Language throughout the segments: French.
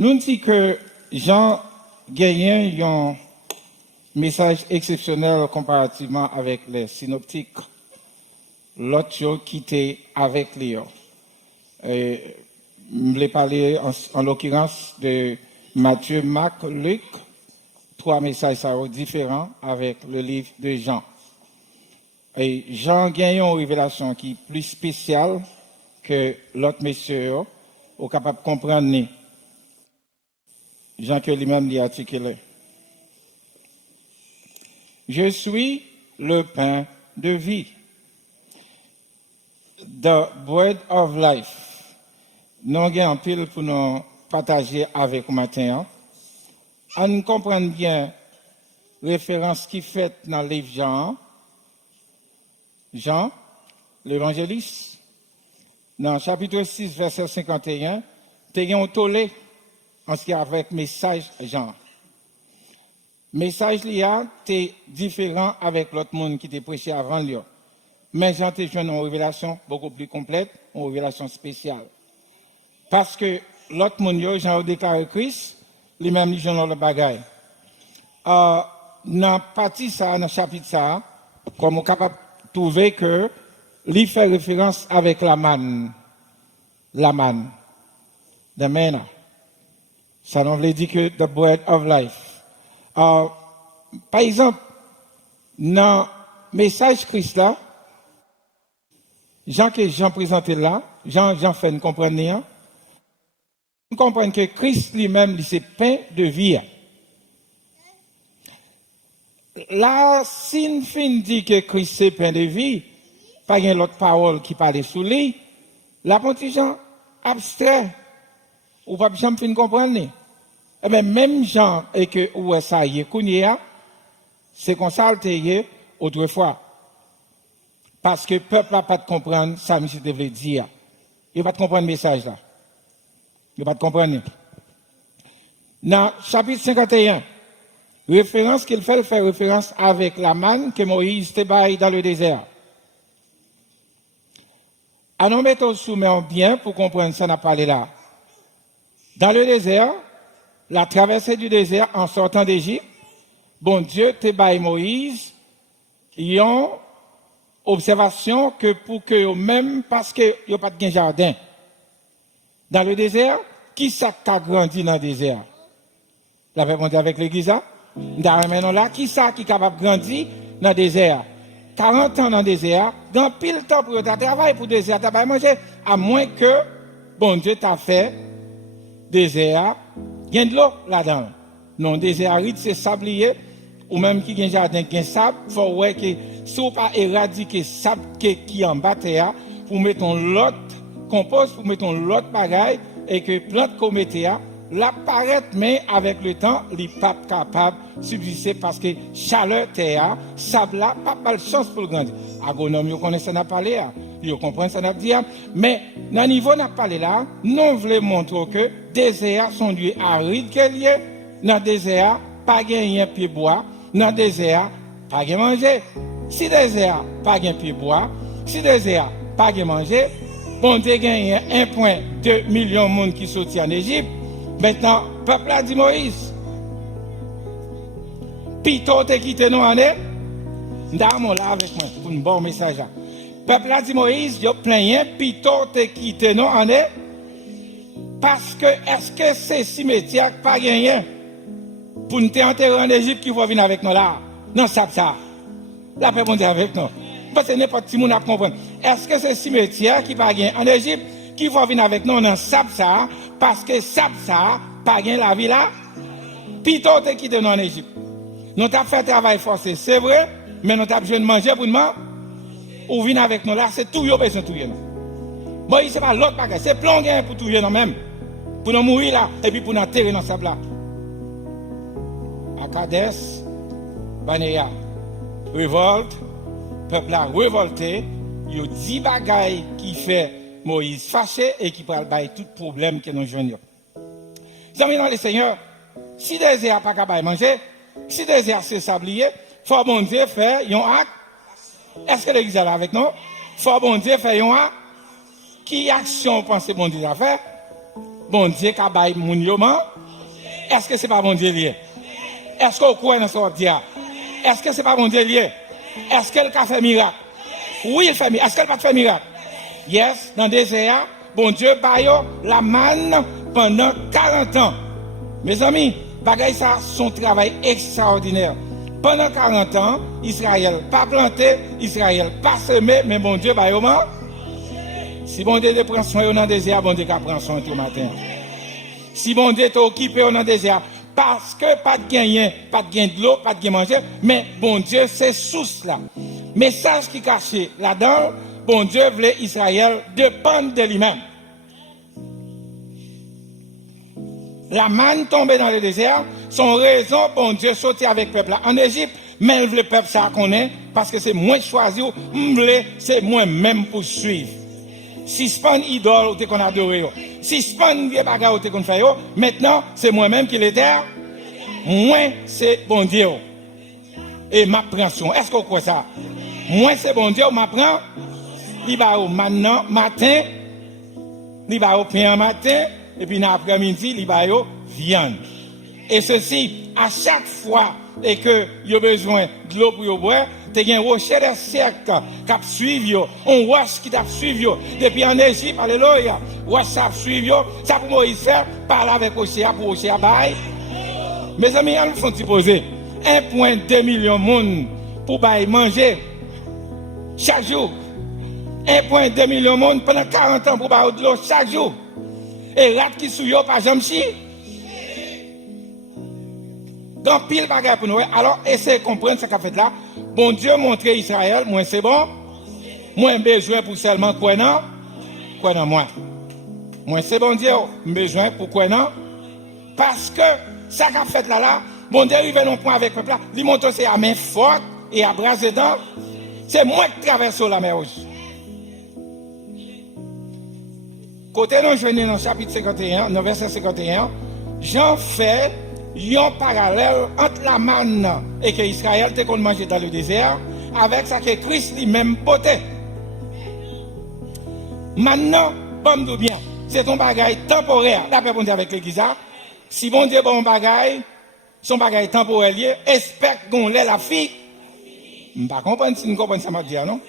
Nous disons que Jean gagne un message exceptionnel comparativement avec les synoptiques. L'autre chose qui était avec Léon. Je voulais parler en l'occurrence de Matthieu, Marc, Luc. 3 messages différents avec le livre de Jean. Et Jean gagne une révélation qui est plus spéciale que l'autre monsieur est capable de comprendre. Jean que lui-même lui a articulé. Je suis le pain de vie. The bread of life. Nous avons un pile pour nous partager avec vous matin. On comprend bien référence qui fait dans le livre Jean. Jean, l'évangéliste, dans le chapitre 6, verset 51, tu as un tollé en ce qui est avec message Jean. Message là, c'est différent avec l'autre monde qui t'a prêché avant lui. Mais Jean t'a joué une révélation beaucoup plus complète, une révélation spéciale. Parce que l'autre monde, Jean a déclaré Christ, lui-même, il joue dans le bagaille. Dans la partie ça, dans le chapitre ça, comme on est capable de trouver que, il fait référence avec la manne. La manne. The manna. Ça nous veut dire que the bread of life. Par exemple, dans le message Christ là, Jean que Jean présenté là, Jean fait nous comprendre. Nous comprenons que Christ lui-même, c'est pain de vie. Là, si nous fin dit que Christ c'est pain de vie, pas une autre parole qui parle sous lui, la petit Jean abstrait, ou pas jamais fin comprendre. Eh bien, même Jean et que où ça y est, c'est qu'on s'altérait autrefois. Parce que le peuple n'a pas de comprendre ça, monsieur devait dire. Il va pas comprendre le message là. Il va pas comprendre. Dans chapitre 51, référence qu'il fait référence avec la manne que Moïse te baille dans le désert. À nous mettre soumet bien pour comprendre ça n'a parlé là. Dans le désert, la traversée du désert en sortant d'Égypte, bon Dieu te baille Moïse, ils ont observation que pour que même parce que il n'y a pas de jardin. Dans le désert, qui ça a grandi dans le désert? La réponse avec l'église là? Dans là, qui ça qui est capable de grandir dans le désert? 40 ans dans le désert, dans pile temps pour travailler pour le désert, tu vas manger, à moins que, bon Dieu t'a fait, désert, il y a de l'eau là-dedans. Non, désert aride, c'est sablier, ou même qui a un jardin qui a sable, il faut voir que si on pas éradiquer sable qui en bas terre, pour mettre l'autre compost, pour mettre l'autre bagaille, et que plante qu'on mettait, la paraît, mais avec le temps, il n'est pas capable de subsister parce que chaleur terre, sable là, pas de chance pour le grandir. Agronome, vous connaissez ça n'a parlé, vous comprenez ça n'a dit, mais dans le niveau n'a parlé là, nous voulons montrer que déserts sont lieux arides qu'il y a, dans le désert, pas gagner pied bois, dans le désert, pas gagner manger. Si désert, pas gagner pied bois, si désert, pas gagner manger, bon Dieu gagne 1,2 million de monde qui sortent en Égypte. Maintenant, le peuple a dit Moïse, Pito te quitté nous en est, d'armes là avec moi, pour un bon message. Le peuple a dit Moïse, je plains, Pito te quitté nous en est, parce que est-ce que c'est cimetière pas gagné pour nous enterrer en Égypte qui va venir avec nous là, dans ça. La paix mondiale avec nous. Parce que n'importe qui monde a comprendre. Est-ce que c'est cimetière qui pas gagné en Égypte qui va venir avec nous dans ça parce que ça pas gagné la vie là? Plutôt te quitter nous en Égypte. Nous t'a fait travail forcé, c'est vrai, mais nous t'a besoin de manger pour nous. Ou venir avec nous là, c'est tout yo besoin tout yo. Bon, c'est pas l'autre bagage, c'est plan gain pour tout yo même. Pour nous mourir là et puis pour nous enterrer dans sable là. À Kades, Banéa, révolte, peuple a révolté, il y a 10 bagailles qui fait Moïse fâché et qui parle de tout problème que nous jouons. Amis dans le Seigneur, si désert n'a pas capable de manger, si désert c'est sablier, faut bon Dieu faire un acte. Est-ce que l'église est là avec nous? Faut bon Dieu faire un acte. Qui action pensez bon Dieu à faire? bon Dieu qui a baillé moun yo man? Est-ce que c'est pas bon Dieu lié? Est-ce qu'on croit dans ce qu'on dit? Est-ce que c'est pas bon Dieu lié? Est-ce qu'elle a fait miracle? Oui, il fait miracle. Est-ce qu'elle n'a pas fait miracle? Yes, dans le désert, bon Dieu baille la manne pendant 40 ans. Mes amis, bagay ça, son travail extraordinaire. Pendant 40 ans, Israël pas planté, Israël pas semé, mais bon Dieu baille au man. Si bon Dieu te prend soin dans le désert, bon Dieu prend soin tout matin. Si bon Dieu t'a occupé dans le désert, parce que pas de gain, pas de gain de l'eau, pas de gain manger, mais bon Dieu, c'est source là. Message qui caché là-dedans, bon Dieu voulait Israël dépendre de lui-même. La manne tombée dans le désert, son raison, bon Dieu sauter avec le peuple en Égypte, mais le peuple ça connaît, parce que c'est moi choisi, c'est moi-même pour suivre. Si c'est pas une idole ou qu'on adore, si c'est pas une vieille bagarre ou qu'on fait, maintenant c'est moi-même qui l'éterne, moi c'est bon Dieu. Et ma prends son. Est-ce qu'on croit ça? Moi c'est bon Dieu, ma prends, il va au maintenant, matin, il va au pain matin, et puis dans l'après-midi, il va au viande. Et ceci, à chaque fois et que il y a besoin de l'eau pour boire, tu as un rocher de cercle qui a suivi, un roche qui t'a suivi. Depuis en Égypte, alléluia, roche qui a suivi, ça pour Moïse faire, parler avec Océa pour Océa bail. Mes amis, on nous font poser 1,2 million de monde pour bail manger chaque jour. 1,2 million de monde pendant 40 ans pour bail de l'eau chaque jour. Et rat qui sou yo, pas jamais chi. Donc, pile bagay pour nous. Alors, essayez de comprendre ce qu'a fait là. Bon Dieu montre Israël, moi c'est bon. Moi, j'ai besoin pour seulement quoi non? Quoi non, moi. Moi c'est bon Dieu, j'ai besoin pour quoi non? Parce que ça qu'a fait là, bon Dieu, il vient un point avec le peuple là. Il montre c'est à main forte et à bras dedans. C'est moi qui traverse la mer rouge. Côté nous joignons dans le chapitre 51, dans verset 51, Jean fait un parallèle entre la manne et que Israël était qu'on mangeait dans le désert avec ça que Christ lui-même portait. Maintenant, bon nous bien, c'est ton bagage temporaire. D'après bon Dieu avec l'église, si bon Dieu bon bagage, son bagage temporaire, espère qu'on l'ait la fille. Je ne comprends pas si nous comprenons ça m'a dit non.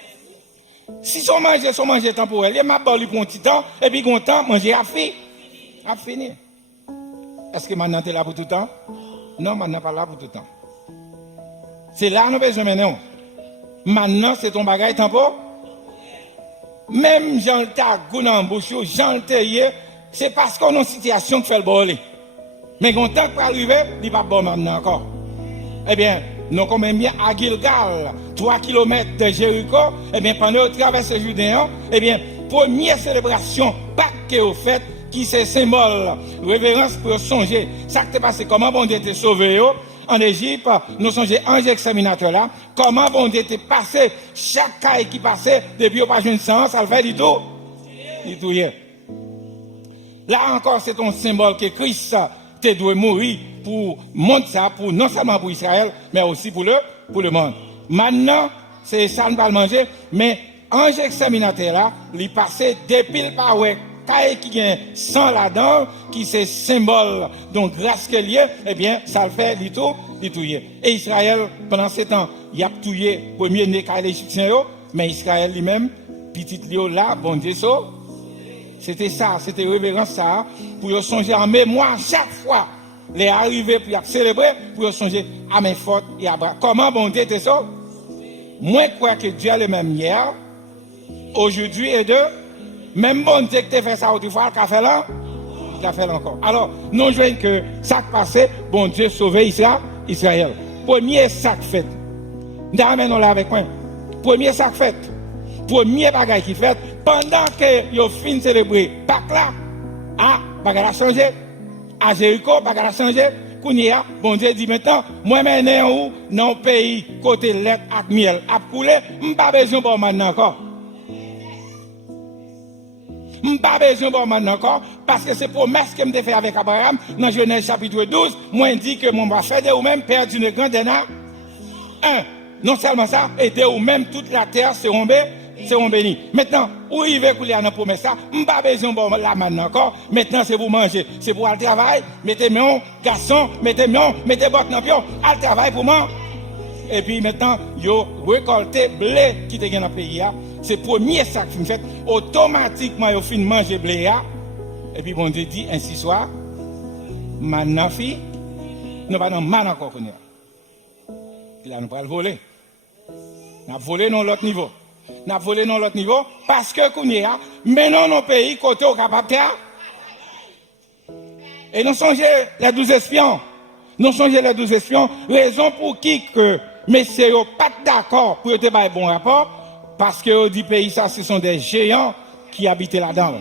Si son manger temporaire, m'a parlé pour un petit temps, et puis content, manger à fini. Est-ce que maintenant tu es là pour tout le temps? Non, maintenant pas là pour tout le temps. C'est là que nous avons besoin maintenant. Maintenant, c'est ton bagage temporaire. Même Jean le Tagou dans bouche, Jean le Terrier, c'est parce qu'on a une situation qui fait le bolé. Mais quand temps pour arriver, il n'est pas bon maintenant encore. Eh bien, nous sommes bien à Gilgal, 3 km de Jéricho, eh bien, pendant le traverse Judéen, eh bien, première célébration, Pâques que vous faites, qui c'est symbole, révérence pour songer. Ça qui t'est passé, comment bon Dieu t'est sauvé, en Égypte, nous songeons ange examinateur là, comment bon Dieu t'est passé, chaque cas qui passait, depuis au pas une séance, ça le fait du tout. Du tout, yeah. Là encore, c'est un symbole que Christ te doit mourir pour montrer ça, pour non seulement pour Israël, mais aussi pour le monde. Maintenant, c'est ça, on va le manger, mais ange examinateur là, il passait depuis le parouet, qui a sans là-dedans, qui c'est symbole, donc grâce qu'elle y est, eh bien, ça le fait du tout. Et Israël, pendant ce temps, il a tué le premier né qu'à l'Égyptien, mais Israël lui-même, petit Léo là, bon Dieu, c'était ça, c'était révérence ça, pour songer en mémoire chaque fois, les arrivés pour célébrer, pour songer à main forte et à bras. Comment bon Dieu était ça? Moi, je crois que Dieu est le même hier, aujourd'hui et deux. Même bon Dieu que tu fait ça autrefois, il a fait là, il a fait là encore. Alors, nous jouons que ça qui passé, bon Dieu sauver Israël. Premier sac fait. Nous là avec moi. Premier sac fait. Premier bagage qui fait. Pendant que vous finissez de célébrer, Pâques là, bagage a changé. À Jéricho, bagage a changé. Kounia, bon Dieu dit maintenant, moi maintenant où, dans le pays, côté lait et miel, à couler, je n'ai pas besoin de maintenant encore. Je n'ai pas besoin de maintenant encore, parce que c'est promesse que je fait avec Abraham, dans Genèse chapitre 12, moi dit que mon va faire de vous-même perdre une grande énorme. Non seulement ça, et de vous-même toute la terre se rombée C'est on béni. Maintenant, où il veut couler à la promesse ça, m'pas besoin bon là maintenant encore. Maintenant c'est pour manger, c'est pour aller travail, mettez mon garçon, mettez bottes dans pion, aller travail pour moi. Et puis maintenant, yo récolter blé qui te gagne dans le pays. C'est le premier sac qui fait. Automatiquement, yo fin manger blé. Et puis bon Dieu dit ainsi soit. Maintenant, fille, nous pas dans man encore. Là, nous pas le voler. Nous volé dans l'autre niveau. Nous volé dans l'autre niveau parce que maintenant nos pays côté au capable de. Et nous songez les 12 espions. Nous songez les 12 espions. Raison pour qui que messieurs pas d'accord pour te faire bon rapport parce que dit pays ça ce sont des géants qui habitent là-dedans.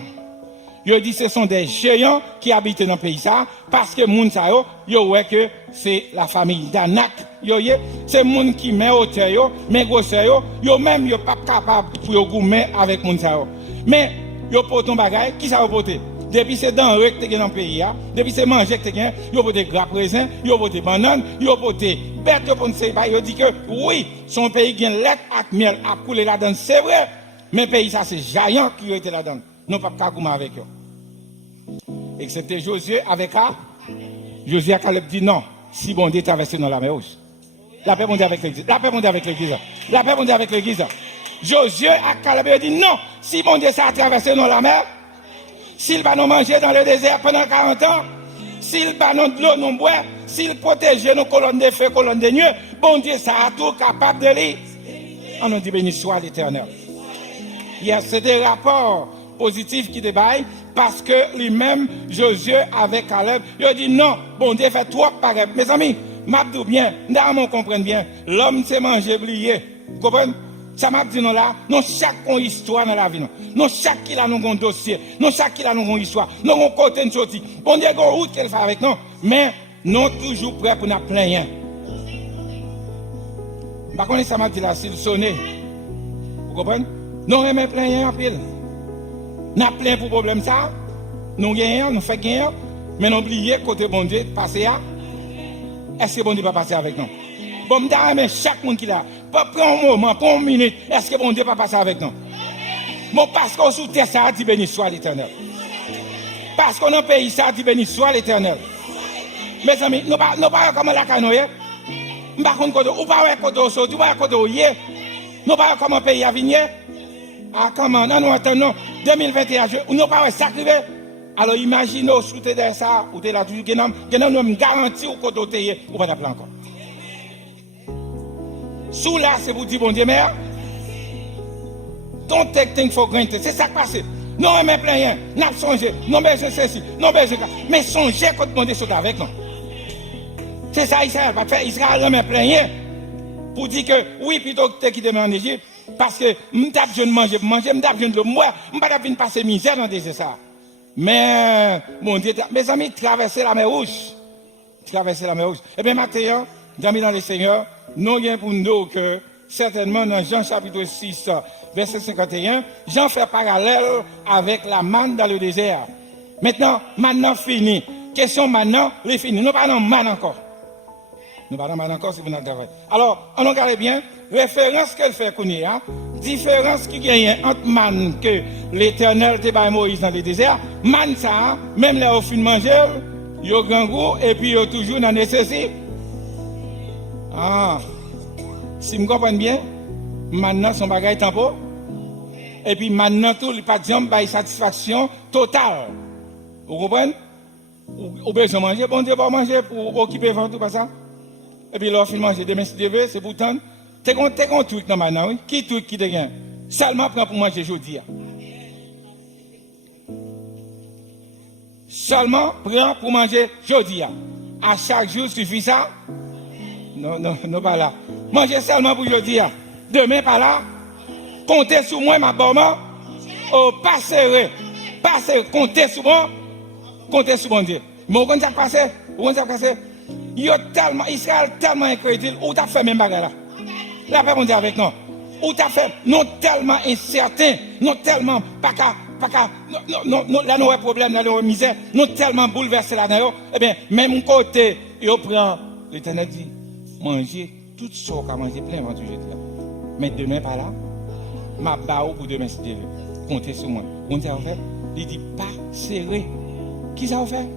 Je dis ce sont des géants qui habitent dans le pays ça parce que moun sa yo ouais que c'est la famille d'Anak. C'est moun qui met au terre yo, mais grosseur yo même yo pas capable pour yo goumer avec moun sa yo. Mais yo porte ton bagage, qui ça yo porte? Depuis c'est denrées que tu dans le pays, depuis c'est manger que tu as, yo porte grappe raisin, yo porte banane, yo porte bête, yo porte ça, yo dit que oui, son pays gagne lait ak miel à couler là-dedans, c'est vrai, mais pays ça c'est géant qui était là-dedans. Non pas goumer avec eux. Excepté Josué avec A. Josué a Caleb dit non, si bon Dieu traverse dans la mer rouge. La paix mondiale avec l'église. La paix mondiale avec l'église. La paix mondiale avec l'église. Josué a Caleb dit non, si bon Dieu ça a traversé dans la mer, s'il va nous manger dans le désert pendant 40 ans, s'il va nous de l'eau nous boire, s'il protège nos colonnes de feu, colonnes de nuit, bon Dieu ça a tout capable de lui. On nous dit béni soit l'Éternel. Hier, c'était un rapport positif qui débaille parce que lui-même, Josué avec Caleb, il a dit non, bon Dieu fait trop pareil. Mes amis, m'abdou bien, nous comprenne bien, l'homme s'est mangé oublié. Vous comprenez? Ça m'a dit non là, non chaque histoire dans la vie, non chaque qui a un dossier, non chaque qui a une histoire, non on côté de sortie. Bon Dieu, une route qu'elle fait avec nous, mais non toujours prêt pour nous plaindre. Par contre, ça m'a dit là, s'il sonnait, vous comprenez? Nous aimons plaindre en pile. Nous plein pour problème ça, nous gagnons, nous faisons gagner, mais nous oublions côté bon Dieu passer à. Est-ce que bon Dieu va passer avec nous? Bon, mais chaque monde qui l'a, pas prendre un moment, pas une minute, est-ce que bon Dieu va passer avec nous? Bon, parce qu'on sous terre, ça dit béni soit l'Éternel. Parce qu'on a un pays, ça dit béni soit l'Éternel. Mes amis, nous ne pas comme la canoë. Nous ne pas côté au saut, nous pas côté au yé. Nous pas comme un pays à vigner. Ah, comment, non, nous attendons 2021, nous pas sacrifier. Alors imaginez sous terre ça, ou t'es là toujours, nous garantit ou côté au terre, ou pas d'appeler encore. Sous là, c'est pour dire, bon Dieu, mère, don't take things for granted. C'est ça qui passe. Non, mais plein rien. N'a songé. Non, mais c'est ceci. Non, mais c'est ça. Mais songez quand bon Dieu soit avec nous. C'est ça, Israël va faire. Israël mais plein rien. Pour dire que, oui, plutôt que qui demeure en Égypte, parce que, m'tap je ne manger, m'tap je ne le moi, m'pas venir passer misère dans des ça. Mais, mon Dieu, mes amis, traverser la mer rouge. Traverser la mer rouge. Eh bien, maintenant, amis dans le Seigneur, nous avons pour nous que, certainement, dans Jean chapitre 6, verset 51, Jean fait parallèle avec la manne dans le désert. Maintenant fini. Question maintenant, les fini. Nous parlons manne encore. Nous parlons manne encore si vous n'avez pas. Alors, on regarde bien, référence qu'elle fait connaître, hein? Différence qui gagne entre manne que l'Éternel te bat Moïse dans le désert. Manne ça, même là au fin de manger, il y a grand goût et puis il y a toujours dans nécessité. Ah, si vous comprenez bien, maintenant son bagage tempo, et puis maintenant tout le pas de jambe by satisfaction totale. Vous comprenez? Ou besoin de manger, bon Dieu va manger pour occuper ventre tout pas ça. Et puis l'offre manger demain si Dieu veut, c'est pourtant. T'es un truc dans maintenant, oui? Qui truc qui te gagne? Seulement prend pour manger aujourd'hui. Seulement prend pour manger aujourd'hui. À chaque jour suffit ça? Non, pas là. Manger seulement pour aujourd'hui. Demain, pas là. Comptez sur moi, ma bonne. Oh, passerez. Comptez sur moi. Comptez sur mon Dieu. Mais vous ça passé? Israël tellement incrédule, où t'as fait même bagarre là? La paix mondiale avec nous. Où t'as fait? Non tellement incertain, non tellement pas non, là nous avons problème, là nous avons misère, non tellement bouleversé là-dedans. Eh bien, même côté, il prend, l'Éternel dit, manger tout ce qu'on a mangé plein avant jeudi. Mais demain, pas là. ma bao pour demain si Dieu veut. Comptez sur moi. On ça fait. Il dit pas serré. Qui ça fait?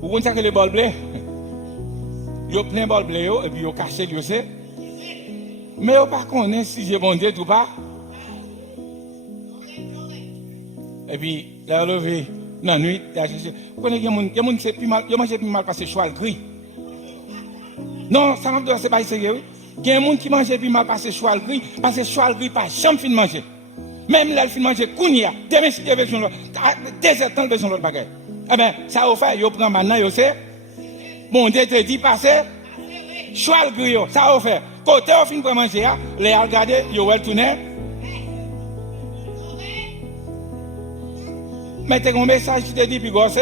Vous connaissez que le bol blé? Yo plein bol blé et puis yo caché yo c'est. Mais yo pas connaît si j'ai bon Dieu ou pas. Et puis la levé dans la nuit, vous connaissez qu'il y a des gens qui mal, ils mangent plus mal parce que cheval gris. Non, ça m'a dit c'est pas sérieux. Il y a des gens qui mangent plus mal parce que cheval gris, parce que cheval gris pas jamais fin manger. Même là, il fin manger kounia, demain si il y a besoin de des ans besoin de bagaille. Eh bien, ça vous fait, vous prenez maintenant, vous savez. Bon Dieu te dit passer, cheval gris, ça vous fait. Côté vous fin pour manger, les regarder, vous allez tourner. Mettez un message qui te dit, puis gosse,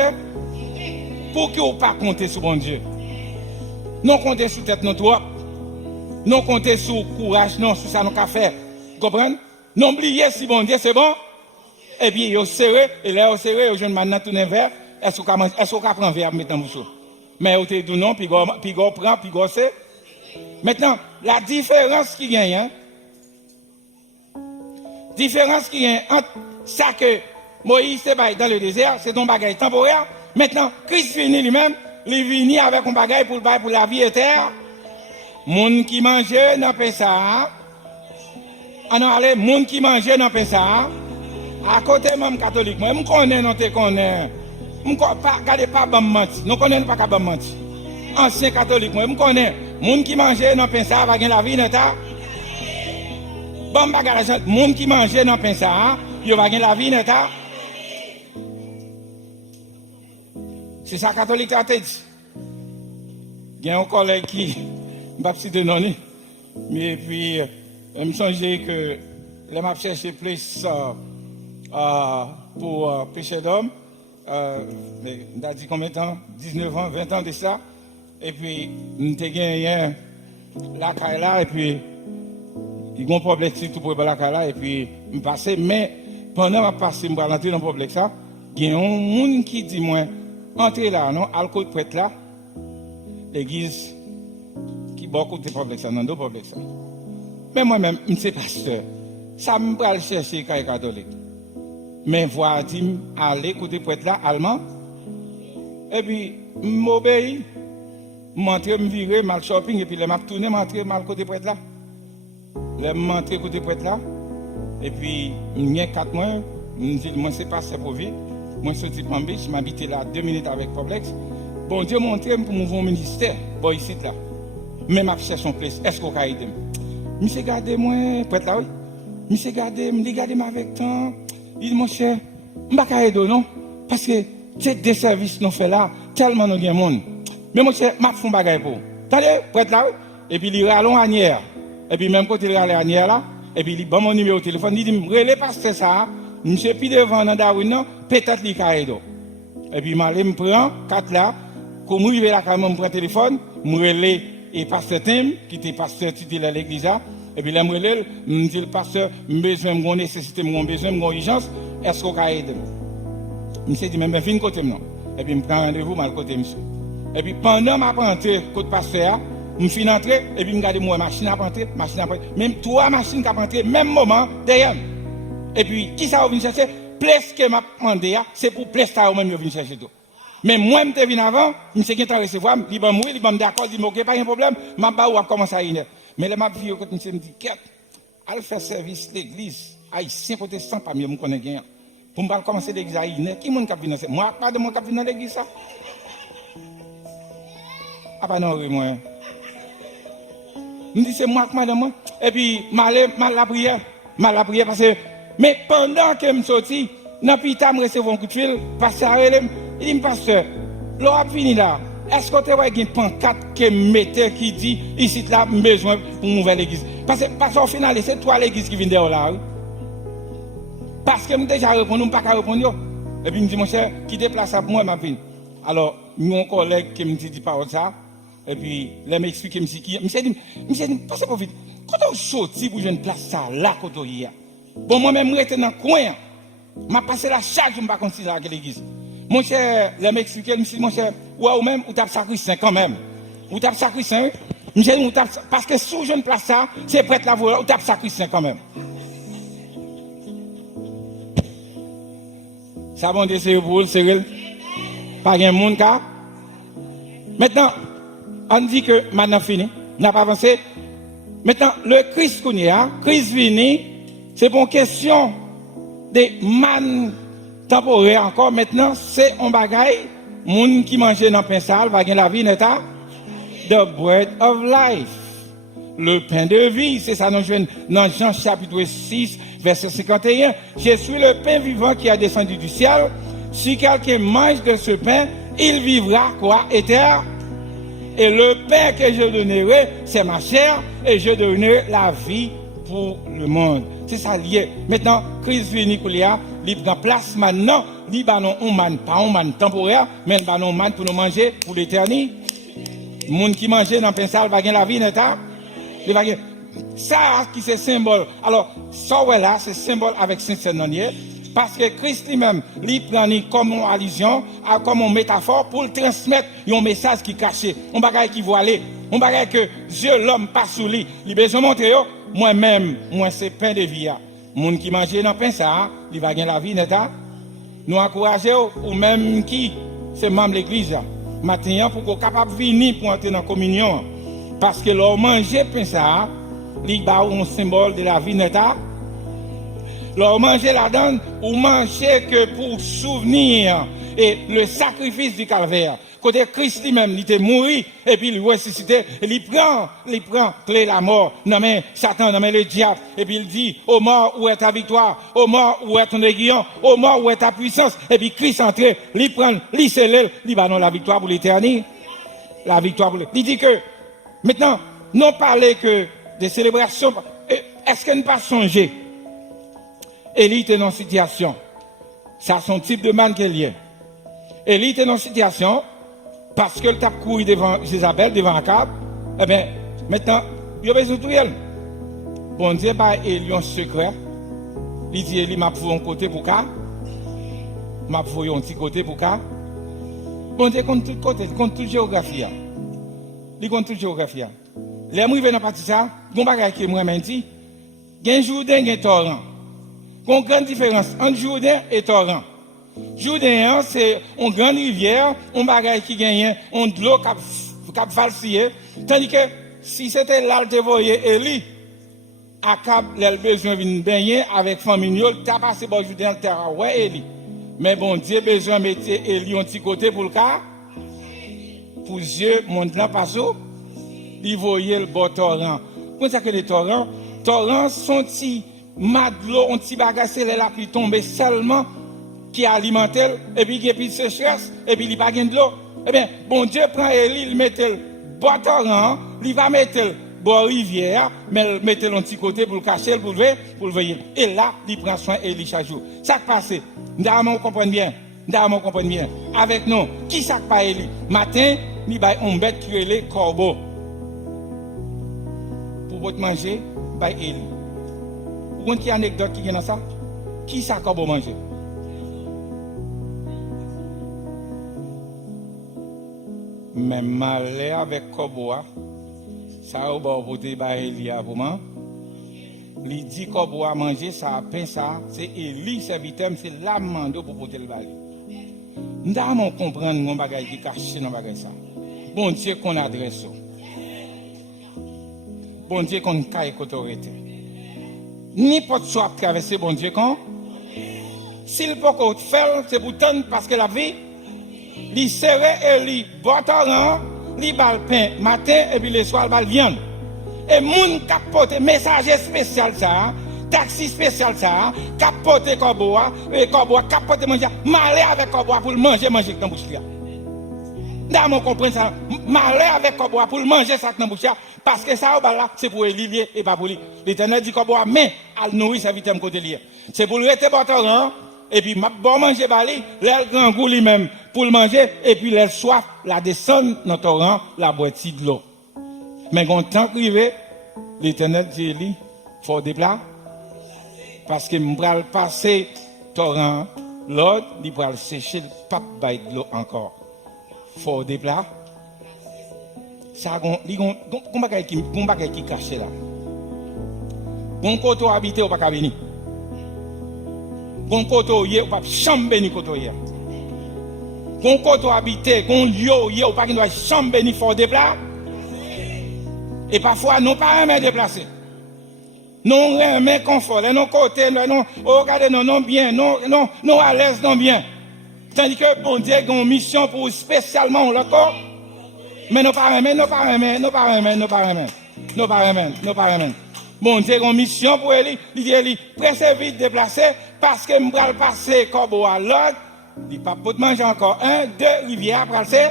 pour que vous ne pas compter sur bon Dieu. Non compter sur tête notre trop. Non compter sur courage, non, sur ça nous qu'a faire. Vous comprenez? Non oubliez si bon Dieu c'est bon. Et puis, vous serrez, et là, vous serrez, vous jeune maintenant tourner vers, est-ce qu'on prend un verre, mettre dans bouche? Mais vous te dit non, puis vous prend, puis gosse. Maintenant, la différence qui gagne, hein? Différence qui gagne entre ça que Moïse se bat dans le désert, c'est un bagage temporaire. Maintenant, Christ vient lui-même, il vient avec un bagage pour la vie éternelle. Moun qui mange dans ça. Ah non, allez, moun qui mange dans ça. À côté même catholique, moi, je connais, non, te connais. Je ne connais pas bon menti. Nous connaissons pas bon menti. Ancien catholique, moi, je connais. Moun qui mange dans ça va gagner la vie éternelle. Bon bagage, moun qui mange dans ça, il va gagner la vie éternelle. C'est ça catholique a dit. Il y a un collègue qui m'a cité non, mais puis je me songeais que les m'a cherché plus pour péché d'homme. On a dit combien de temps? 19 ans, 20 ans de ça. Et puis, nous avons gagné la caille et puis il y a un problème tout pour la caille et puis je passe. Mais pendant que je passe, je vais rentrer dans le problème ça. Il y a un monde qui dit moi. Entrez là, non, alcool prête là, l'église qui beaucoup de problèmes, ça, non, deux problèmes, ça. Mais moi-même, je ne sais pas pasteur, ça me va chercher les catholiques. Mais voir, dit, aller côté prêtre là, allemand, et puis, m'obéis, m'entrer, me virer, mal shopping, et puis, les m'a tourné, m'entrer, mal côté prêtre là. Les m'entrer côté prêtre là, et puis, il y a 4 mois, je me dis, moi, c'est pas ça pour vivre. Moi, je suis Palm Beach, je m'habitais là 2 minutes avec complexe. Bon Dieu m'a montré pour mon ministère, bon ici là. Même à chercher son place, est-ce qu'on a aidé? Monsieur, gardez-moi, prête là, oui. Monsieur, gardez-moi avec temps. Il dit, mon cher, je ne vais pas aider, non? Parce que c'est des services nous fait là, tellement nous avons de monde. Mais mon cher, je vais faire un bagage pour. Attendez, prête là, oui. Et puis il râle en anière. Et puis même quand il râle en anière là, et puis il bon mon numéro de téléphone, il dit, relais passer ça. Monsieur puis devant dans Darwin, peut-être qu'il a aidé. Et puis, je me prends 4 là, comme je vais là, quand même, je prends le téléphone, je relais et pasteur Tim, qui était pasteur titulaire à l'église là, et puis là, je relais, je dis le pasteur, j'ai besoin, j'ai nécessité, j'ai besoin, j'ai urgence, est-ce qu'on a aidé? Monsieur dit, mais je viens côté non. Et puis, je prends rendez-vous, mal côté monsieur. Et puis, pendant ma rentrée, côté pasteur, je suis entré, et puis, je regarde moi, machine à rentrer, même 3 machines qui rentré, même moment, derrière. Et puis, qui ça vient chercher? Place que m'a demandé, c'est pour place ça même vient chercher tout. Mais moi, je viens avant, je sais qu'il recevoir, il va mourir, il va me d'accord, il dit, ok, pas de problème, je vais commencer à y aller. Mais là, je me dit, qu'est-ce qu'elle fait service l'église, haïtien protestant, pas mieux, je connais bien. Pour me commencer l'église à y aller, qui est-ce qui vient? Moi, pas de mon qui vient dans l'église, ça. Ah, pas non, moi. Je me dis, c'est moi qui madame. Et puis, mal la prière parce que, mais pendant que je suis sorti, dans le je reçois un coup de fil, pasteur, il dit, pasteur, l'on a fini là. Est-ce que tu as une pancarte qui mettait qui dit, ici, là, j'ai besoin d'une nouvelle église? Parce qu'au final, c'est toi l'église qui vient de là. Parce que je déjà répondu, je ne peux pas répondre. Et puis, il me dit, mon cher, qui déplace à moi, ma vie. Alors, mon collègue qui me dit pas ça, et puis, là, m'explique, il me dit, passez pas vite. Quand on sortit pour une place ça, là, quand on y a. Bon, moi-même, je suis dans le coin. Je passé la charge, je ne vais pas considérer à l'église. Mon cher, là, m'explique, il me dit, mon cher, ou même, ou t'as sacré saint quand même. Ou t'as sacré saint, Parce que sous jeune place ça, c'est prêtre la voix, ou tape sacristain quand même. Ça bon Dieu c'est pour c'est pas un monde car. Maintenant, on dit que maintenant fini, n'a pas avancé. Maintenant, le Christ qu'on y a, Christ vini, c'est pour une question de man temporaire encore. Maintenant, c'est un bagaille, moun qui mange dans pain sale va gagner la vie neta. The bread of life. Le pain de vie, c'est ça nous jouons dans Jean chapitre 6, verset 51. Je suis le pain vivant qui a descendu du ciel. Si quelqu'un mange de ce pain, il vivra quoi? Éternel. Et le pain que je donnerai, c'est ma chair, et je donnerai la vie pour le monde. C'est ça lié. Maintenant, Christ venu pour il prend place maintenant, il va non un man, pas un man temporaire, mais il va non man pour nous manger pour l'éternité. Le monde qui mange dans le pain sale va gagner la vie, n'est-ce pas? Ça qui c'est symbole. Alors, ça là, c'est symbole avec Saint-Seigneur. Parce que Christ lui-même, il prend comme une allusion, comme une métaphore pour le transmettre un message qui est caché, un bagage qui voilé, un bagage que Dieu, l'homme, pas sous lui. Il a besoin de montrer, moi-même, moi c'est pain de vie. Le monde qui mange dans le pain, ça, il va gagner la vie, n'est-ce pas? Nous encourageons, ou même qui, c'est membre de l'église, maintenant, pour qu'on soit capable de venir pour entrer dans la communion. Parce que leur manger pain, ça, il va un symbole de la vie, n'est-ce pas? Leur manger la donne ou manger que pour souvenir et le sacrifice du calvaire. Côté Christ lui-même, il était mort et puis il ressuscité, il prend clé la mort, non mais Satan, non mais le diable, et puis il dit, ô mort, où est ta victoire? Ô mort, où est ton aiguillon? Ô mort, où est ta puissance? Et puis Christ entre, il prend, il scelle, il va non la victoire pour l'éternité. La victoire pour l'éternité. Il dit que, maintenant, non parler que des célébrations, est-ce qu'on ne pas songer? Élie était dans une situation. Ça, son type de man qu'elle est. Élie était dans une situation parce que le tape couru devant Jézabel, devant Akab. Eh bien, maintenant, il y a besoin de tout elle. Bon Dieu, Élie un secret. Il dit, Élie m'a pris un côté pour ça. M'a pris un petit côté pour ça. Bon Dieu, compte tout côté, compte toute géographie. Il compte toute géographie. Les gens qui viennent à partir de ça, il y a un bagage qui m'a dit, il y a un Jourdain, il y a un torrent. Il y a une grande différence entre Jourdain et torrent. Jourdain, c'est une grande rivière, un bagage qui gagne, on de l'eau qui a falsifié. Tandis que si c'était là où tu voyais Élie, Akab, il a besoin de baigner avec famille, il a passé par Jourdain, le terrain, ouais, Élie. Mais bon, Dieu a besoin de mettre Élie un petit côté pour le cas. Pour Dieu, mon là passe où? Il voyait le beau torrent. Comment ça que les torrents? Torrents sont petits. Madlo, un petit bagage, c'est là qui tombe seulement, qui alimente, et puis il y a plus de sécheresse, et puis il n'y a pas de l'eau. Eh bien, bon Dieu prend Élie, il met le bas torrent, il va mettre le bas rivière, mais il met un petit côté pour le cacher, pour le veiller. Et là, il prend soin Élie chaque jour. Ça qui passe, nous comprenons bien. Nous comprenons bien. Avec nous, qui ça qui passe Élie? Matin, il va un bête qui est le corbeau. Pour votre manger, il va Élie. Vous avez une anecdote qui est dans ça? Qui ça corbeau manger? Mais malheur avec corbeau, ça a voté par Elia pour moi. Il dit corbeau à manger, ça a peint ça, c'est Élie, serviteur, c'est l'amende pour porter le balai. Nous devons comprendre mon bagage qui est caché dans le bagage ça. Bon Dieu qu'on adresse. Bon Dieu qu'on caille autorité. N'importe soit traverser bon Dieu quand s'il peut faire c'est pour tendre parce que la vie il serrait et il boitorant il bal pain matin et puis le soir bal viande et moun capote messager spécial ça taxi spécial ça capote corbeau et corbeau capote manger malé avec corbeau pour le manger dans bouche là. D'abord comprendre ça malé avec corbeau pour le manger ça dans bouche là. Parce que ça, là, c'est pour Olivier et pas pour lui. L'Éternel dit qu'on boit, mais à nourrir sa vitesse côté lié. C'est pour le rester bâton, et puis, bon manger, bali, l'air grand goût lui-même, pour le manger, et puis l'air soif, la descendre dans le torrent, la boîte de l'eau. Mais quand temps privé, l'Éternel dit, il faut des plats. Parce que m'bral passer torrent, l'autre, il va sécher le pape de l'eau encore. Faut des plats. Ça, on bagage qui caché là. Bon côté habité ou pas venir. Bon côté ou pas chambre béni côté hier. Bon côté habité, bon lieu ou pas qui doit chambre béni fort déplacer. Et parfois non pas un déplacer. Non un confort, non côté, non regardez non bien, non à l'aise non bien. Tandis que bon Dieu a une mission pour spécialement le corps. Mais nous pas Bon Dieu a une mission pour lui, il dit pressez vite déplacer parce que me va passer corbeau à l'autre, il pas pour manger encore un, deux rivières passer.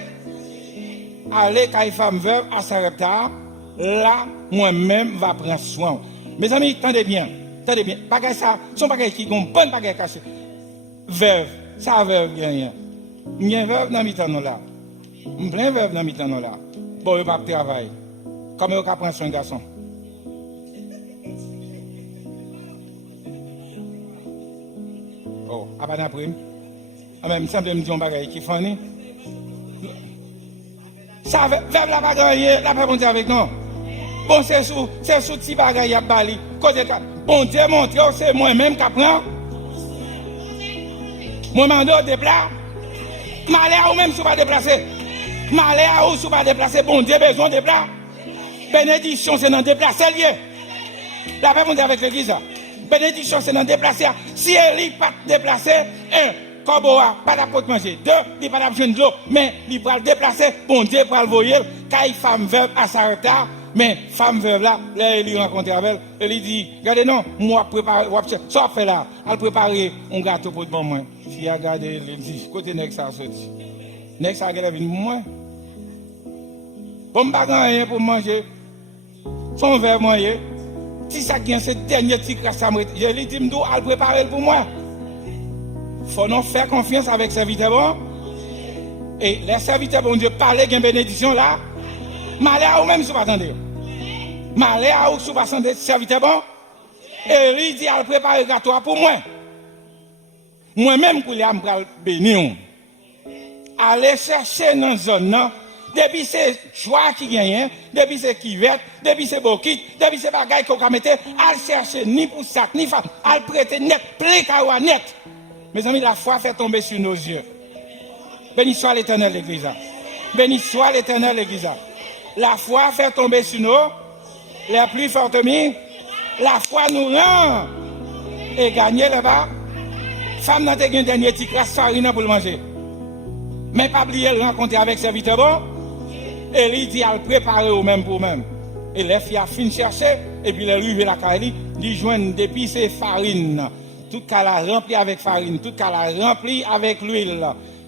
Allez quand femme veuve à Sarepta, là moi-même va prendre soin. Mes amis, attendez bien. Bagay ça, son bagay qui gon bonne bagay caché. Veuve, ça veuve rien. M'yen veuve dans mi-temps là. M'plein veuve dans mi-temps là. Bon, il va travailler. Comment il va prendre soin garçon? Oh, à pas d'après. Ah même semble me dire un bagay qui funny. Ça veuve la bagay, la pas bon avec non. Bon, c'est sous petit bagay à Bali. Bon Dieu montre, c'est moi-même qui apprends. Moi, je déplace. Malé à ou même si pas déplacer. Malé à ou si pas déplacer. Bon Dieu, besoin de déplacer. Bénédiction, c'est dans déplacer lié. La paix, mon Dieu, avec l'église. Bénédiction, c'est dans déplacer. Si elle n'est pas déplacée, un, Koboa, pas d'apôtre manger. Deux, il pas d'apôtre de l'eau. Mais il va le déplacer. Bon Dieu, pour le voyer. Quand il femme veuve à sa retard. Mais femme veuve là, il rencontre avec elle, il dit, regardez non, moi prépare, ça fait là, elle prépare un gâteau pour bon moi. Si elle regarde, il dit, côté nex ça sorti. Nex ça regarde moi. Bon pas rien pour manger. Son verre manger. Si ça gagne ce dernier petit crasse ça me je lui dis m'dou, elle prépare pour moi. Faut non faire confiance avec serviteur bon. Et les serviteurs bon Dieu parler gain bénédiction là. Malé à ou même si vous attendez. Malé à ou si vous attendez, serviteur bon. Et lui dit, elle prépare le gâteau pour moi. Moi-même, pour les bénir. Allez chercher dans la zone, depuis c'est joie qui gagne, depuis c'est kivette, depuis c'est bokit, depuis c'est bagaille qu'on va mettre, allez chercher ni pour sac, ni femme, allez prêter net, plein kawa net. Mes amis, la foi fait tomber sur nos yeux. Béni soit l'Éternel, l'Église. Béni soit l'Éternel, l'Église. La foi fait tomber sur nous, les plus fortes mines. La foi nous rend et gagner là-bas. Femme n'a pas un dernier petit crasse farine pour le manger. Mais pas oublier de rencontrer avec serviteur bon. Et lui dit à le préparer au même pour même. Et les filles a fini chercher. Et puis les arrivé la caille, ils joignent depuis ces farines. Tout cas la rempli avec farine, tout cas la rempli avec l'huile.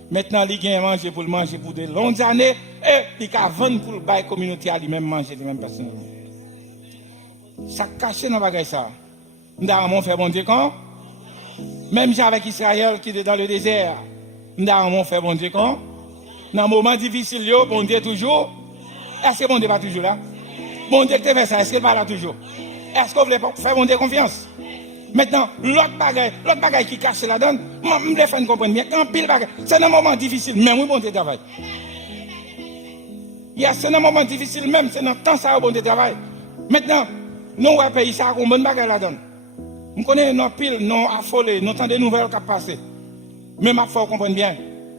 Maintenant, il gagne manger pour le manger pour de longues années et il a vendre pour le bail communauté à lui-même manger, lui-même personne. Ça cache dans le bagage ça. Nous avons fait bon Dieu quand? Même avec Israël qui est dans le désert, nous avons fait bon Dieu quand? Dans un moment difficile, bon Dieu toujours. Est-ce que bon Dieu va toujours là? Bon Dieu qui fait ça, est-ce qu'il va là toujours? Est-ce que vous voulez faire bon Dieu confiance? Maintenant, l'autre bagaille qui cache la donne, moi, je me fais comprendre bien. Quand pile bagaille, c'est un moment difficile, même oui, bon Dieu travail. C'est un moment difficile, même, c'est dans le temps ça, bon Dieu travail. Maintenant, nous, on pays ça, on bonne bagaille la donne. On connaît nos piles, nos affolés, nos temps de nouvelles qui passent. Mais ma foi, comprendre bien.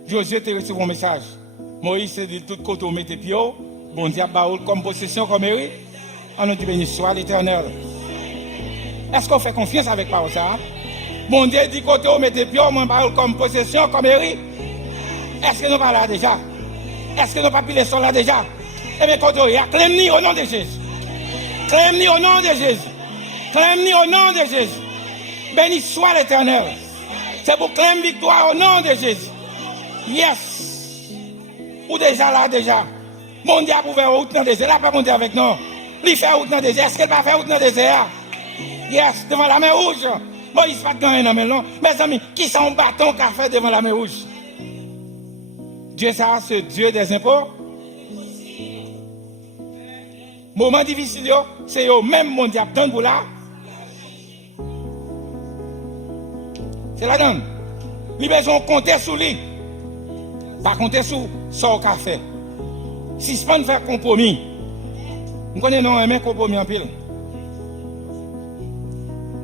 Josué te reçu un message. Moïse, c'est de tout côté, on met tes pieds, bon Dieu, comme possession, comme héros. On nous dit, béni soit l'Éternel. Est-ce qu'on fait confiance avec parole ça? Bon Dieu dit côté on met des pieds, on parle comme possession, comme héros. Est-ce que nous pas là déjà? Est-ce que nous pas pilé sur là déjà? Eh bien, côté on y a clem-ni au nom de Jésus. Clem-ni au nom de Jésus. Clem-ni au nom de Jésus. Béni soit l'Éternel. C'est pour clem victoire au nom de Jésus. Yes. Ou déjà là déjà. Bon Dieu a prouvé route dans le désert. Là, pas bon Dieu avec nous. Il fait route dans le désert. Est-ce qu'elle va faire route dans le désert? Yes, devant la mer rouge. Moïse pas gagné dans la mer non. Mes amis, qui sont bâtons qu'a fait devant la mer rouge? Dieu ça, c'est Dieu des impôts. Moment difficile, c'est eux même mon diable dans vous là. C'est la donne. Il besoin compter sur lui. Pas compter sur son café. Si ce pas faire compromis, nous connaissons un compromis en pile.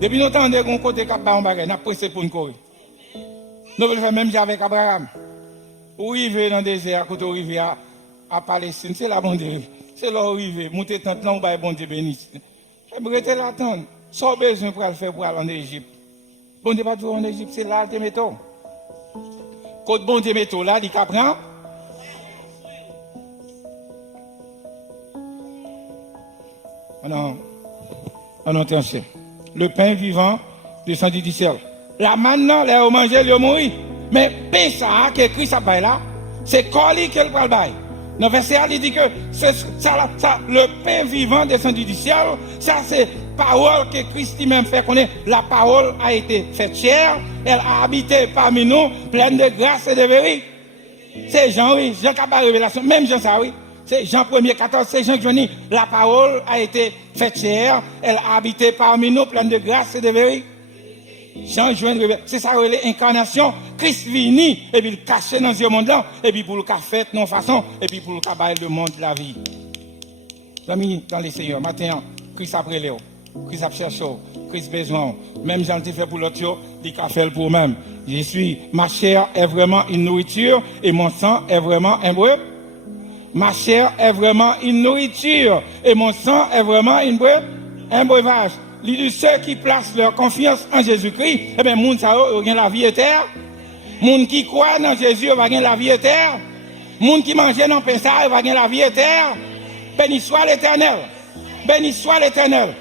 Depuis nous temps, on côté cap ba on bagay, n'a pressé pour nous courir. Nous voulons faire même avec Abraham. Ou arriver dans le désert, côté arriver à Palestine, c'est la bonne Dieu. C'est là où arriver, monter tant là, on va bon Dieu béni. J'aimerais l'attendre. Sans besoin pour le faire pour aller en Égypte. Bon Dieu pas toujours en Égypte, c'est là que métaux. Quand bon Dieu métaux là, il prend. Non, attention. Le pain vivant descendu du ciel. Là maintenant, les ont mangé, ils ont mouru. Mais pain ça, que Christ a baillé là, c'est corps qui le bail. Dans le verset, il dit que le pain vivant descendu du ciel, ça c'est parole que Christ lui-même fait connaître. La parole a été faite chair, elle a habité parmi nous, pleine de grâce et de vérité. C'est Jean, oui, Jean qui a révélation, même Jean ça, oui. C'est Jean 1er 14, c'est Jean qui dit, la parole a été faite chair, elle a habité parmi nous, pleine de grâce et de vérité. Jean joint c'est ça l'incarnation. Christ vini et puis il caché dans ce monde là et puis pour le faire non façon et puis pour le bailler le monde la vie. Amis dans les Seigneurs, matin Christ après Léo, Christ a cherché, Christ besoin, même Jean le fait pour l'autre, il a fait pour même. Ma chair est vraiment une nourriture et mon sang est vraiment un breuvage. Ma chair est vraiment une nourriture et mon sang est vraiment un breuvage. Les de ceux qui placent leur confiance en Jésus-Christ, eh bien, moun ça va gagner la vie éternelle. Moun qui croit dans Jésus va gagner la vie éternelle. Moun qui mange dans pain ça va gagner la vie éternelle. Béni soit l'Éternel. Béni soit l'Éternel.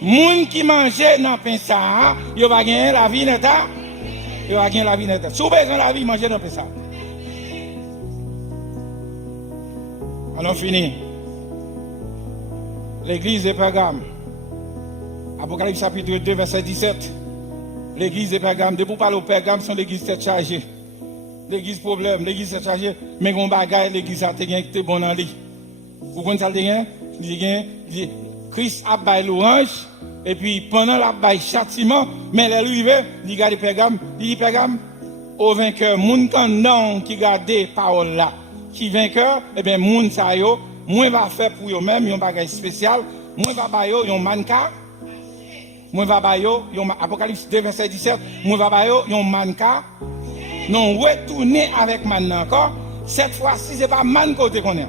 Moun qui mange dans pain ça, il va gagner la vie éternelle. Il va gagner la vie éternelle. Si vous avez besoin de la vie, mangez dans pain ça. On fini. L'église de Pergame. Apocalypse chapitre 2, verset 17. L'église de Pergame, depuis parler au Pergame, sont l'église tête chargée. L'église problème, l'église tête chargée, mais on bagaille, l'église a été bon dans lui. Vous comprenez ça? Christ a baillé l'orange, et puis pendant la baille châtiment, mais elle est arrivée, il regarde Pergame, il dit Pergame, au vainqueur, moun non qui garde parole là, qui vainqueur, eh bien, moun sa yo, moi va faire pour eux même, yon bagage spécial, moi va bailler yon manka. Moi va bayo, Apocalypse 2 verset 17, moi va bayo, yon manka, non retourner avec man encore, cette fois-ci c'est pas man côté qu'on est.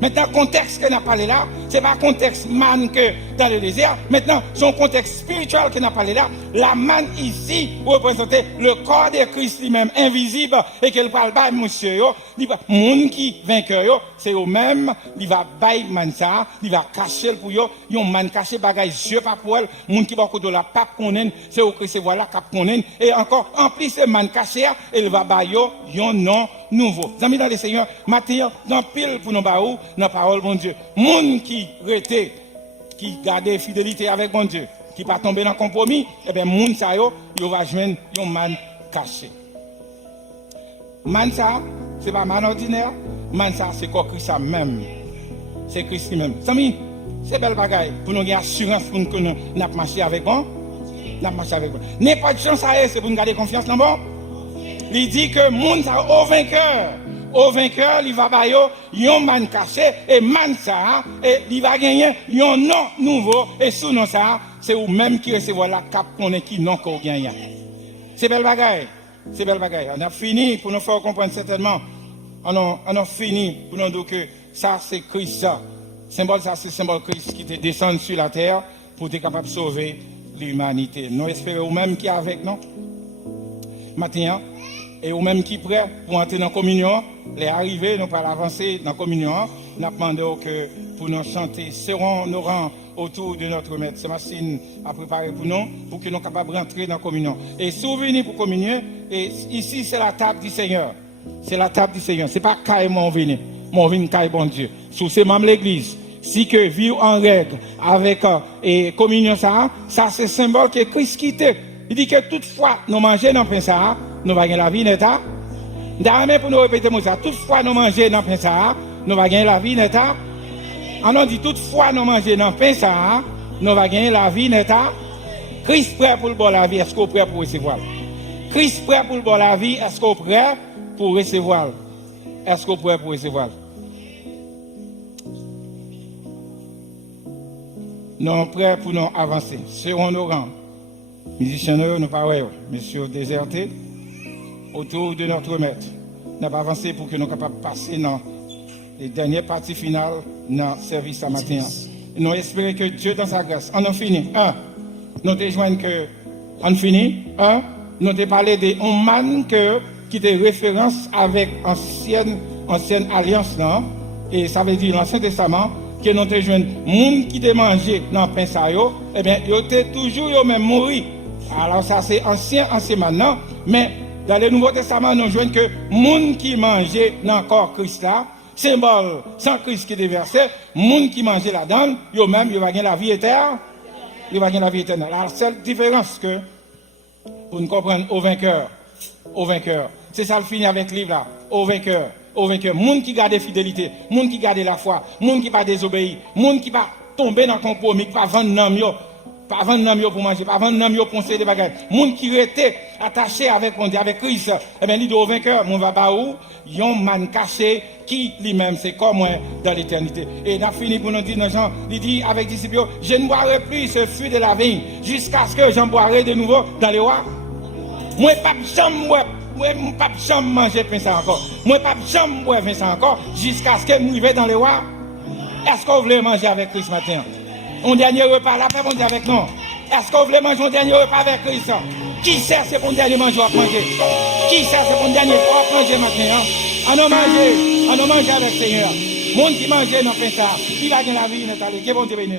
Maintenant, le contexte que nous avons parlé là, ce n'est pas le contexte man que dans le désert. Maintenant, son contexte spirituel que nous avons parlé là, la man ici représente le corps de Christ lui-même, invisible, et qu'il parle pas, monsieur, le monde qui vainqueur, c'est eux-mêmes, il va bailler man ça, il va cacher pour eux, il va man cacher bagage, yeux pas pour elle, monde qui va de la pape qu'on c'est au Christ, voilà, cap qu'on et encore, en plus, ce man caché, il va bailler, yon non, nouveau. Amis dans les Seigneurs, matin, dans pile pour nos baou, dans parole bon Dieu. Moun qui rete, qui garde fidélité avec bon Dieu, qui pas tomber dans compromis, eh bien moun sa yo va joindre yon man caché. Man ça, c'est pas man ordinaire, man ça c'est quoi Christ même. C'est Christ lui-même. Amis, c'est belle bagaille pour nous avoir assurance pour nous n'a marcher avec bon. N'a marcher avec bon. N'est pas de chance à c'est pour nous garder confiance dans bon. Il dit que moun sa au vainqueur, il va bailler yon man caché et man ça et il va gagner yon nom nouveau et sous nom ça c'est ou même qui recevoir la cap qu'on est qui non qu'on gagne. C'est belle bagaille. C'est belle bagaille. On a fini pour nous faire comprendre certainement. On a fini pour nous dire que ça c'est Christ ça. Symbole ça c'est symbole Christ qui est descendu sur la terre pour être capable de sauver l'humanité. Nous espérons même qui est avec nous. Maintenant et ou même qui prêt pour entrer dans la communion, les arrivés, nous pas avancer dans la communion, nous demandons que pour nous chanter, seront nos rangs autour de notre maître. C'est Machine à préparer pour nous, pour que nous soyons capables de rentrer dans la communion. Et souvenir pour communier, et ici c'est la table du Seigneur. C'est la table du Seigneur. C'est pas caille mon vini, mon vini caille bon Dieu. Sous ces membres de l'église, si que vivre en règle avec et communion ça c'est symbole que Christ quitté. Il dit que toutefois nous mangeons dans le pain ça, nous allons gagner la vie netta. D'ailleurs, pour nous répéter ça, toutefois nous mangeons dans le pain ça, nous allons gagner la vie netta. On a dit toutefois nous mangeons dans le pain ça, nous allons gagner la vie netta. Christ prêt pour le bon la vie, est-ce qu'on est prêt pour recevoir? Christ prêt pour le bon la vie, est-ce qu'on est prêt pour recevoir? Est-ce qu'on pourrait pour recevoir? Nous prêts pour nous avancer. Serons nos rangs. Musiciens, nous parlons, messieurs désertés, autour de notre maître. Nous avons avancé pour que nous soyons capables de passer dans les dernières parties finales dans le service ce matin. Nous espérons que Dieu, dans sa grâce, on a fini. Nous te joignons que on finit. Nous te parlé de un man qui te référence avec ancienne alliance là, et ça veut dire l'Ancien Testament, que nous te joignons monde qui te mangé dans le pain ça yo, eh bien, ils étaient toujours yo même mourir. Alors ça c'est ancien maintenant, mais dans le Nouveau Testament, nous joignons que monde qui mangeait dans le corps Christ là, symbole sans Christ qui est déversé, monde qui mangeait là-dedans, yo même yo va gagner la vie éternelle. Il va gagner la vie éternelle. Alors, seule différence que, pour nous comprendre, au vainqueur, c'est ça le finit avec le livre là, au vainqueur, monde qui garde fidélité, monde qui garde la foi, monde qui va désobéir, monde qui va tomber dans le compromis, qui va vendre nom yo, pas vendre nom yo pour manger, pas vendre nom yo pour conseiller des bagages, monde qui était attaché avec Christ, eh bien, il dit au vainqueur, mon va pas où, yon man caché, qui lui-même c'est comme moi dans l'éternité. Et il a fini pour nous dire, Jean, il dit avec disciples, je ne boirai plus ce fruit de la vigne jusqu'à ce que j'en boirai de nouveau dans les rois. Moi, pas jamais manger pain ça encore. Moi, pas jamais boire vin ça encore jusqu'à ce que je vive dans les rois. Est-ce que vous voulez manger avec Christ matin? Un dernier repas là, pas manger avec nous. Est-ce que vous voulez manger un dernier repas avec Christ? Qui sait c'est pour un dernier manger à manger? Qui sait c'est pour un dernier repas à manger maintenant? On a mangé avec le Seigneur. Monde qui mange dans le pain ça, qui va gagner la vie, Nathalie, qui bon Dieu béni.